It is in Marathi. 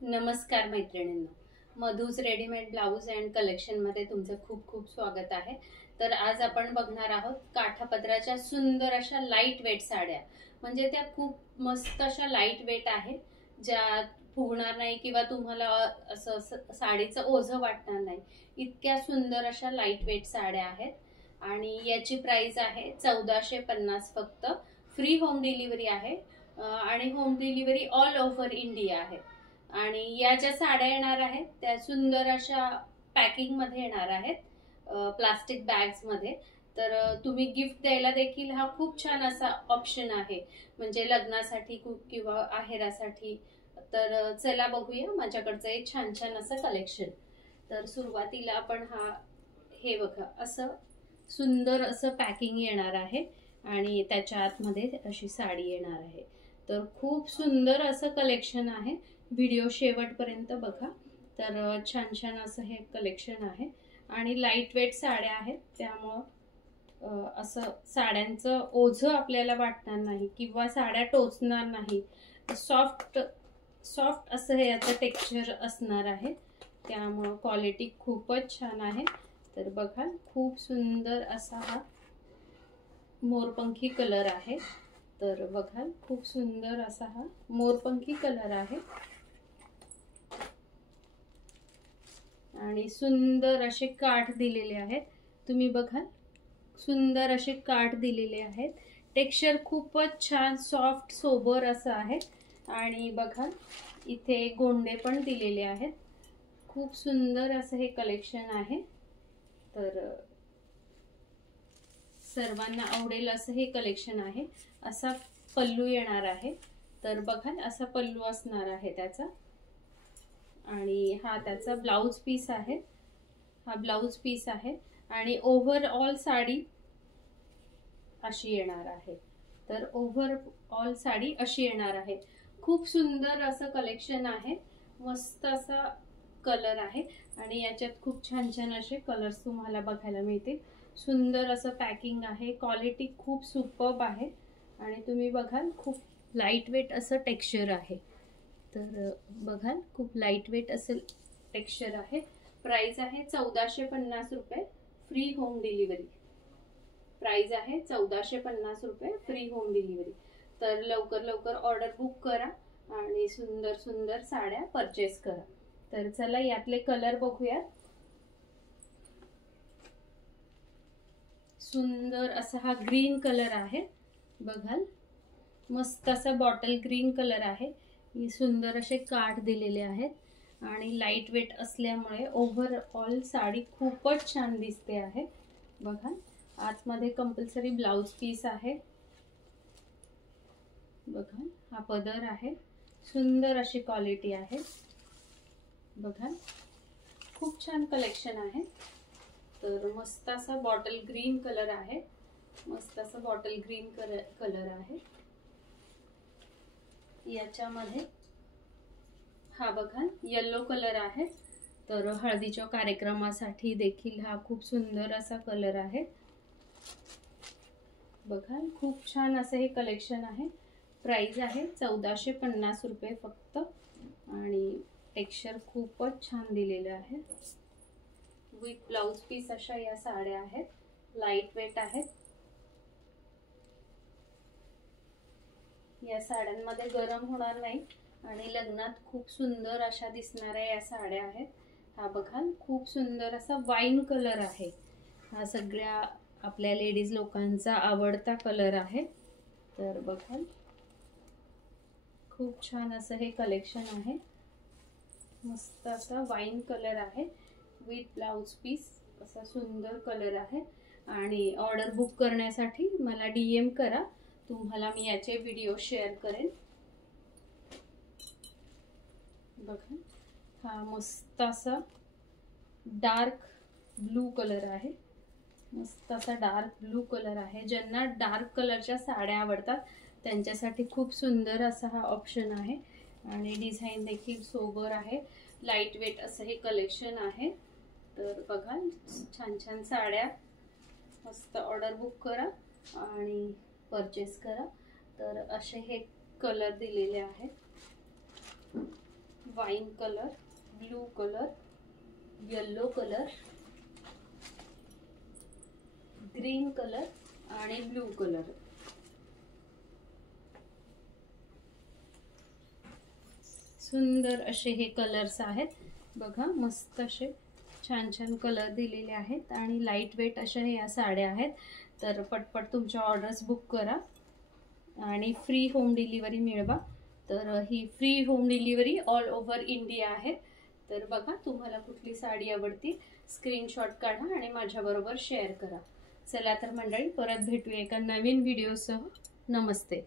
नमस्कार मैत्रिणींनो, मधूज रेडीमेड ब्लाऊज अँड कलेक्शनमध्ये तुमचं खूप खूप स्वागत आहे। तर आज आपण बघणार आहोत काठापदराच्या सुंदर अशा लाईट वेट साड्या। म्हणजे त्या खूप मस्त अशा लाईट वेट आहेत, ज्या फुगणार नाही किंवा तुम्हाला असं साडीचं ओझं वाटणार नाही, इतक्या सुंदर अशा लाईट वेट साड्या आहेत। आणि याची प्राइस आहे 1450 फक्त। फ्री होम डिलिव्हरी आहे आणि home delivery all over India आहे। आणि या ज्या साड्या येणार आहेत त्या सुंदर अशा पॅकिंग मध्ये येणार आहेत, प्लास्टिक बॅग्स मध्ये। तर तुम्ही गिफ्ट द्यायला देखील हा खूप छान असा ऑप्शन आहे, म्हणजे लग्नासाठी किंवा आहेरासाठी। तर चला बघूया माझ्याकडचं एक छान छान असं कलेक्शन। तर सुरुवातीला आपण हे बघा, असं सुंदर असं पॅकिंग येणार आहे आणि त्याच्या आतमध्ये अशी साडी येणार आहे। तर खूप सुंदर असं कलेक्शन आहे, व्हिडिओ शेवटपर्यंत बघा। तर छान छान असं हे कलेक्शन आहे आणि लाईट वेट साड्या आहेत, त्यामुळं असं साड्यांचं ओझं आपल्याला वाटणार नाही किंवा साड्या टोचणार नाही। सॉफ्ट सॉफ्ट असं हे याचं टेक्स्चर असणार आहे, त्यामुळं क्वालिटी खूपच छान आहे। तर बघा, खूप सुंदर असा हा मोरपंखी कलर आहे। तर बघा, खूप सुंदर असा हा मोरपंखी कलर आहे आणि सुंदर असे काठ दिलेले आहेत। तुम्ही बघा, सुंदर असे काठ दिलेले आहेत। टेक्स्चर खूपच छान सॉफ्ट सोबर असं आहे आणि बघा इथे गोंडे पण दिलेले आहेत। खूप सुंदर असं हे कलेक्शन आहे। तर सर्वांना आवडेल असं हे कलेक्शन आहे। असा पल्लू येणार आहे। तर बघा, असा पल्लू असणार आहे त्याचा आणि हा त्याचा ब्लाउज पीस आहे। हा ब्लाउज पीस आहे आणि ओव्हरऑल साडी अशी येणार आहे। तर ओव्हरऑल साडी अशी येणार आहे। खूप सुंदर असं कलेक्शन आहे, मस्त असा कलर आहे आणि याच्यात खूप छान छान असे कलर्स तुम्हाला बघायला मिळतील। सुंदर असं पॅकिंग आहे, क्वालिटी खूप सुपर्ब आहे आणि तुम्ही बघाल खूप लाईट वेट असं टेक्स्चर आहे। तर बघाल, खूप लाईट वेट असं टेक्स्चर आहे। प्राइस आहे 1450 रुपये, फ्री होम डिलिव्हरी। प्राइस आहे 1450 रुपये, फ्री होम डिलिव्हरी। तर लवकर लवकर ऑर्डर बुक करा आणि सुंदर सुंदर साड्या परचेस करा। तर चला यातले कलर बघूया। सुंदर असा हा ग्रीन कलर आहे, बघाल मस्त असा बॉटल ग्रीन कलर आहे। ही सुंदर असे काठ दिलेले आहेत आणि लाईट वेट असल्यामुळे ओव्हरऑल साडी खूपच छान दिसते आहे। बघा, आतमध्ये कंपल्सरी ब्लाउज पीस आहे। बघा, हा पदर आहे, सुंदर अशी क्वालिटी आहे। बघा, खूप छान कलेक्शन आहे। तर मस्त असा बॉटल ग्रीन कलर आहे, मस्त असा बॉटल ग्रीन कलर आहे। याच्यामध्ये हा बघा येलो कलर आहे। तर हळदीच्या कार्यक्रमासाठी देखील हा खूप सुंदर असा कलर आहे। बघा, खूप छान असं हे कलेक्शन आहे। प्राइस आहे 1450 रुपये फक्त आणि टेक्स्चर खूपच छान दिलेलं आहे। विथ ब्लाउज पीस अशा या साड्या आहेत, लाईट वेट आहेत। या साड्यांमध्ये गरम होणार नाही आणि लग्नात खूप सुंदर अशा दिसणाऱ्या या साड्या आहेत। हा बघा, खूप सुंदर असा वाईन कलर आहे। हा सगळ्या आपल्या लेडीज लोकांचा आवडता कलर आहे। तर बघा, खूप छान असं हे कलेक्शन आहे। मस्त असा वाईन कलर आहे विथ ब्लाउज पीस, असा सुंदर कलर आहे। आणि ऑर्डर बुक करण्यासाठी मला DM करा, तुम्हाला मी याचे व्हिडिओ शेअर करेन। बघा, हा मस्त असा डार्क ब्लू कलर आहे, मस्त असा डार्क ब्लू कलर आहे। ज्यांना डार्क कलरच्या साड्या आवडतात त्यांच्यासाठी खूप सुंदर असा हा ऑप्शन आहे आणि डिझाइन देखील सोबर आहे। लाईट वेट असं हे कलेक्शन आहे। तर बघा, छान छान साड्या, मस्त ऑर्डर बुक करा आणि परचेस करा। तर असे हे कलर दिलेले आहेत। Wine colour, blue colour, yellow colour, green colour आणि ब्लू कलर. सुंदर असे हे कलर्स आहेत बघा. मस्त असे छान छान कलर दिलेले आहेत आणि लाईट वेट अशा या साड्या आहेत. तर पटपट तुमच्या ऑर्डर्स बुक करा आणि फ्री होम डिलिव्हरी मिळवा. तर ही free home delivery all over India आहे. तर बघा, तुम्हाला कुठली साडी आवडती स्क्रीनशॉट काढा आणि माझ्याबरोबर शेअर करा. चला तर मंडळी, परत भेटूया एका नवीन व्हिडिओसह. नमस्ते.